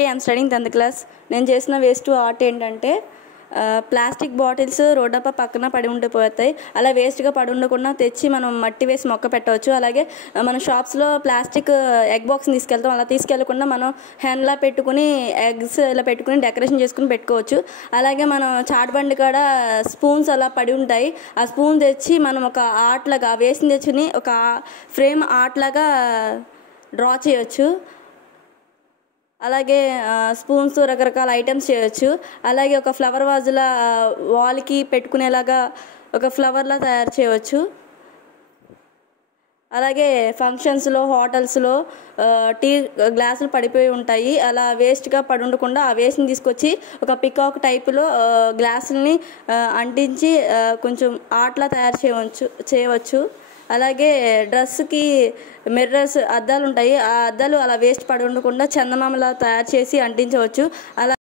I'm studying 10th class. నేను చేసిన waste art ఏంటంటే ప్లాస్టిక్ బాటిల్స్ రోడ్డప్ప పక్కన పడి ఉండిపోతాయి. అలా వేస్ట్గా పడి ఉండకుండా తెచ్చి మనం మట్టి వేసి మొక్క పెట్టవచ్చు. అలాగే మన షాప్స్లో ప్లాస్టిక్ ఎగ్ బాక్స్ని తీసుకెళ్తాం. అలా తీసుకెళ్లకుండా మనం హ్యాండ్లా పెట్టుకుని ఎగ్స్ ఇలా పెట్టుకుని డెకరేషన్ చేసుకుని పెట్టుకోవచ్చు. అలాగే మనం చాట్ బండి కాడ స్పూన్స్ అలా పడి ఉంటాయి. ఆ స్పూన్ తెచ్చి మనం ఒక ఆర్ట్ లాగా వేసి తెచ్చుని ఒక ఫ్రేమ్ ఆర్ట్ లాగా డ్రా చేయొచ్చు. అలాగే స్పూన్స్ రకరకాల ఐటమ్స్ చేయొచ్చు. అలాగే ఒక ఫ్లవర్ వాజుల వాల్కి పెట్టుకునేలాగా ఒక ఫ్లవర్లా తయారు చేయవచ్చు. అలాగే ఫంక్షన్స్లో హోటల్స్లో టీ గ్లాసులు పడిపోయి ఉంటాయి. అలా వేస్ట్గా పడి ఉండకుండా ఆ వేస్ట్ని తీసుకొచ్చి ఒక పికాక్ టైపులో గ్లాసుల్ని అంటించి కొంచెం ఆర్ట్లా తయారు చేయవచ్చు. అలాగే డ్రెస్కి మిర్రర్స్ అద్దాలు ఉంటాయి. ఆ అద్దాలు అలా వేస్ట్ పడి ఉండకుండా చందమామలా తయారు చేసి అంటించవచ్చు. అలా